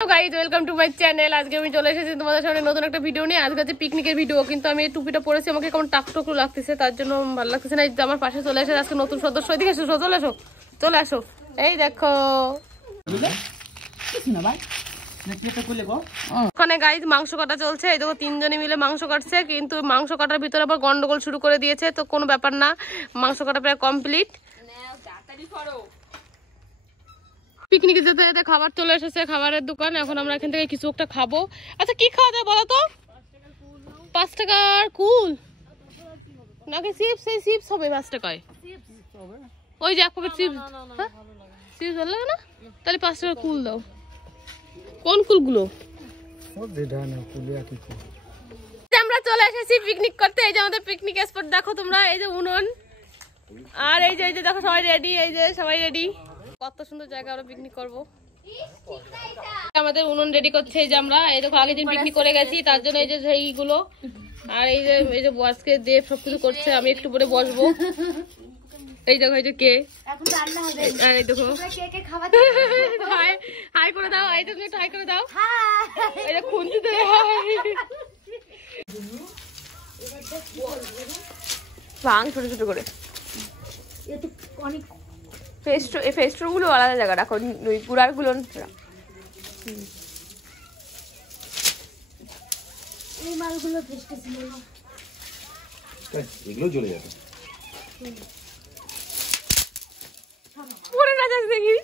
Guys welcome to my channel. আজকে আমি চলে এসেছি তোমাদের সামনে নতুন একটা ভিডিও নিয়ে। আজকে হচ্ছে পিকনিকের ভিডিও, কিন্তু আমি এই টুপিটা পরেছি, আমাকে কেমন টাকটুকু লাগতেছে, তার জন্য ভালো লাগতেছে না। এই যে আমার পাশে চলে এসেছে আজকে নতুন সদস্য, এদিকে এসো, চলে আসো, চলে আসো। এই দেখো ওখানে গাইস মাংস কাটা চলছে। এই দেখো তিনজনে মিলে মাংস কাটছে, কিন্তু মাংস কাটার ভিতরে আবার গন্ডগোল শুরু করে দিয়েছে। তো কোনো ব্যাপার না, মাংস কাটা প্রায় কমপ্লিট। পিকনিকে যেতে যেতে খাবার চলে এসেছে, খাবারের দোকান। এখন আমরা এখান থেকে কিছু একটা খাবো। আচ্ছা কি খাওয়া যায় বলো তো? 5 টাকার কুল নাকি চিপস? এই চিপস হবে 5 টাকায়, ওই যে এক প্যাকেট চিপস। চিপস ভালো লাগে না? তাহলে 5 টাকার কুল দাও। কোন কুলগুলো? আমরা চলে এসেছি পিকনিক করতে। এই যে আমাদের পিকনিক স্পট দেখো তোমরা, এই যে উনুন, আর এই যে দেখো সবাই রেডি, এই যে সবাই রেডি। কত সুন্দর জায়গা, আমরা পিকনিক করবো। আমাদের উনুন রেডি করছে। এই যে আমরা এই দেখো আগের দিন পিকনিক করে গেছি, তার জন্য এই যে এইগুলো, আর এই যে আজকে দেব সবকিছু করছে। আমি একটু পরে বসবো। এই দেখো এই যে কে এই দেখো হাই করে দাও, এই তুমি একটু হাই করে দাও। এই যে খুঁজতে দে ভাঙ ছোট ছোট করে। ফেস্টুর গুলো আলাদা জায়গা রাখো, ওই গুড়ার গুলো এই মালগুলো এগুলো চলে যাবে। পরে না যাস দেখি।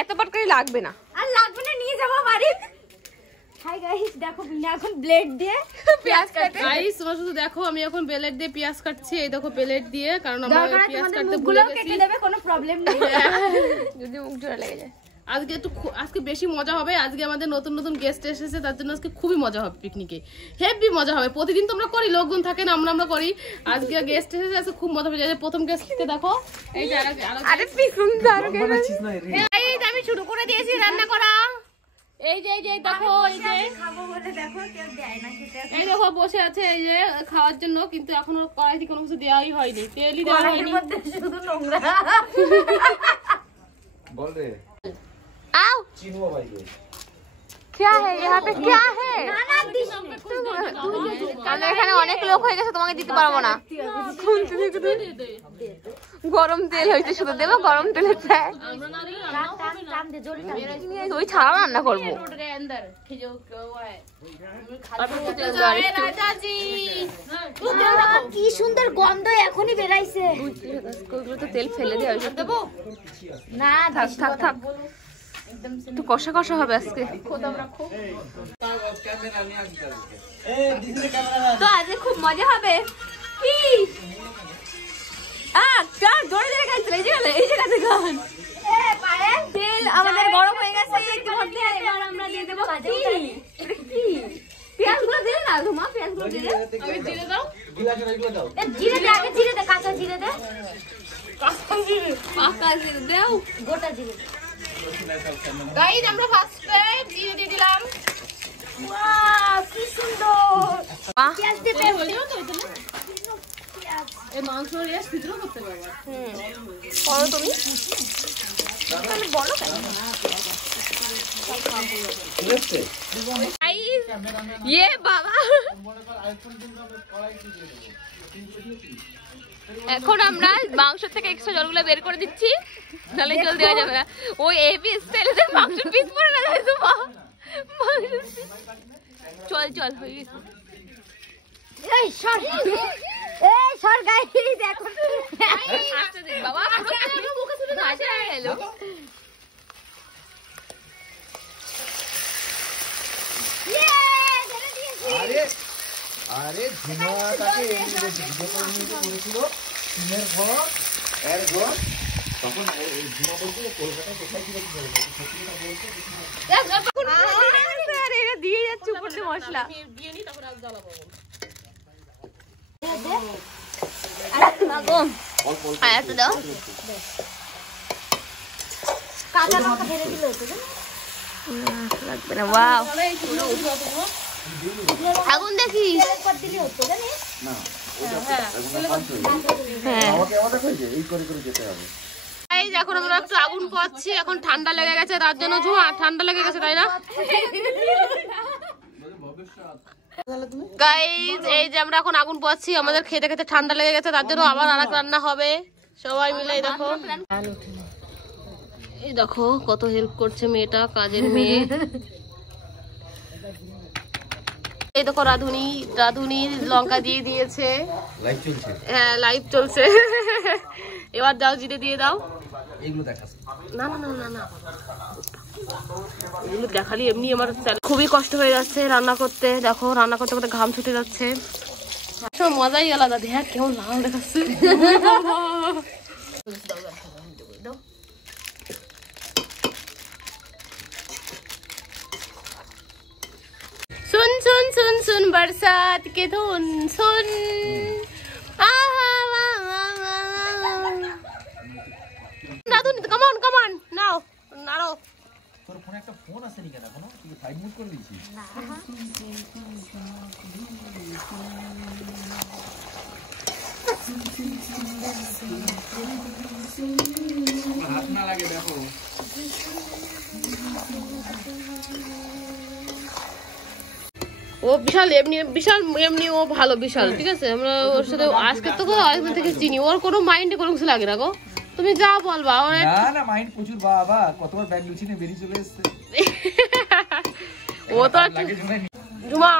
এত পাটকারি লাগবে না, আর লাগবে না, নিয়ে যাবো বাড়ি। হাই গাইস, দেখো বিনা এখন ব্লেড দিয়ে পেঁয়াজ কাটে। গাইস তোমরা শুধু দেখো, আমি এখন ব্লেড দিয়ে পেঁয়াজ কাটছি। এই দেখো ব্লেড দিয়ে, কারণ আমরা পেঁয়াজ কাটতে ভুলে গেছি। কেটে দেবে, কোনো প্রবলেম নেই যদি মুখ জোড়া লেগে যায়। আজকে বেশি মজা হবে। আজকে আমাদের নতুন নতুন গেস্ট এসেছে, তার জন্য আজকে খুবই মজা হবে। পিকনিকে হেভি মজা হবে। প্রতিদিন তোমরা করি, লোকজন থাকে না, আমরা করি। আজকে গেস্ট এসেছে, আজকে খুব মজা হবে। প্রথম গেস্টকে দেখো, এই যে আরে পিছনদার আমি শুরু করে দিয়েছি রান্না করা। এই যে দেখো, এই যে খাবো বলে দেখো কেউ দেয় না খেতে। এই দেখো বসে আছে এই যে খাওয়ার জন্য, কিন্তু এখনো কড়াইতে কোনো কিছু দেওয়াই হয়নি, তেলই দেওয়া হয়নি। শুধু নোংরা। बोल रहे आओ चिनुआ भाई को क्या है यहाँ पे, क्या है? এখানে অনেক লোক হয়ে গেছে, তোমাকে দিতে পারবো না। গরম তেল হয়েছে, শুধু দেবো গরম তেলের চাই। ওই ছাড়া রান্না করবো। কি সুন্দর গন্ধ এখনই বেরাইছে। তো তেল ফেলে দেওয়া দেবো না, থাক থাক থাক, একটু কষা কষা হবে আজকে। তো আজকে খুব মজা হবে। কি জোরে জোরে গাইছিল, এই যে গাছে গান। তেল আমাদের গরম হয়ে গেছে ইতিমধ্যে, এবার আমরা দিয়ে দেবো কি পেঁয়াজগুলো দিলে না ধুমা, পেঁয়াজগুলো দিলে আমি জিরে দাও, জিরে দে, আগে জিরে দে, কাঁচা জিরে দে, পাকা জিরে দাও, গোটা জিরে। গাইস আমরা ফার্স্টে জিরে দিয়ে দিলাম। ওয়াও কি সুন্দর। পেঁয়াজ দে, পেঁয়াজ দে। এই মাংস রেস ভিতরে করতে পারবা। করো তুমি, তুমি বলো কেন? ये বাবা, এখন আমরা মাংস থেকে এক্সট্রা জলগুলো বের করে দিচ্ছি, নালে জল দেওয়া যাবে না। ওই এবি স্টাইলে মাংস পিস পড়ে না যায় তো। চল চল হয়ে গেছে। এই সর গাইস, দেখো আচ্ছা দে বাবা, পুরো মুখে তুলে আসে এলো। अरे अरे ঝিনুয়াটাকে এমনি ভিডিও করে নিয়ে করেছিল সিনের ঘর এর ঘর, তখন এই ঝিনুয়া বলতে কলকাতায় কোথায় ছিল কি বলবো, সত্যি কথা বলতে আরে এটা দিয়ে যাচ্ছে উপর দিয়ে মশলা দিয়ে নি, তারপর আজ জ্বালাবো। আরে মাগো আয়াত দাও, কাঁচা লঙ্কা ফেলে দিলে হতো না। লাগবে না। ওয়াও, আগুন দেখি। দিলে হতো জানিস। হ্যাঁ আমাকে আমাদের কইছে এই করে করে যেতে হবে। এই যে এখন আমরা একটু আগুন পোয়াচ্ছি, এখন ঠান্ডা লেগে গেছে তার জন্য ঝুমা ঠান্ডা লেগে গেছে তাই না গাইস? এই যে আমরা এখন আগুন পোয়াচ্ছি, আমাদের খেতে খেতে ঠান্ডা লেগে গেছে তার জন্য আবার আরেক রান্না হবে সবাই মিলে। এই দেখো, এই দেখো কত হেল্প করছে মেয়েটা, কাজের মেয়ে। এই দেখো রাধুনি, রাধুনি লঙ্কা দিয়ে দিয়েছে। লাইভ চলছে। হ্যাঁ লাইভ চলছে। এবার যাও জিরে দিয়ে দাও। এগুলো দেখাস না না না না না, এগুলো দেখালি এমনি আমার খুবই কষ্ট হয়ে যাচ্ছে রান্না করতে। দেখো রান্না করতে করতে ঘাম ছুটে যাচ্ছে, মজাই আলাদা। দেখ কেমন লাল দেখাচ্ছে। सुन सुन सुन सुन बरसात के धुन सुन রাধুনি কমান কমান নাও নাড়ো। তোর ফোনে একটা ফোন আসেনি কেন এখনো? তুই সাইড মুভ করে দিয়েছিস? হাত না লাগে দেখো। ও বিশাল এমনি, বিশাল এমনি ও ভালো বিশাল, ঠিক আছে? আমরা ওর সাথে আজকে তো আরেকদিন থেকে চিনি, ওর কোনো মাইন্ডে কোনো কিছু লাগে না গো। তুমি যা বলবা ওর না না মাইন্ড প্রচুর বাবা, কতবার ব্যাগ লুচিয়ে বেরিয়ে চলে এসেছে। ও তো ধুমা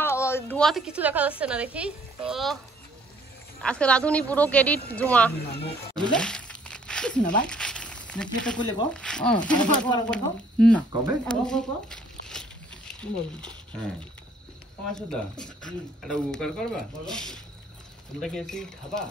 ধোঁয়াতে কিছু দেখা যাচ্ছে না দেখি। ও আজকে রাধুনি পুরো ক্রেডিট ঝুমা। কবে? হ্যাঁ একটা উপকার করবা, তোমরা কি এসে খাবা?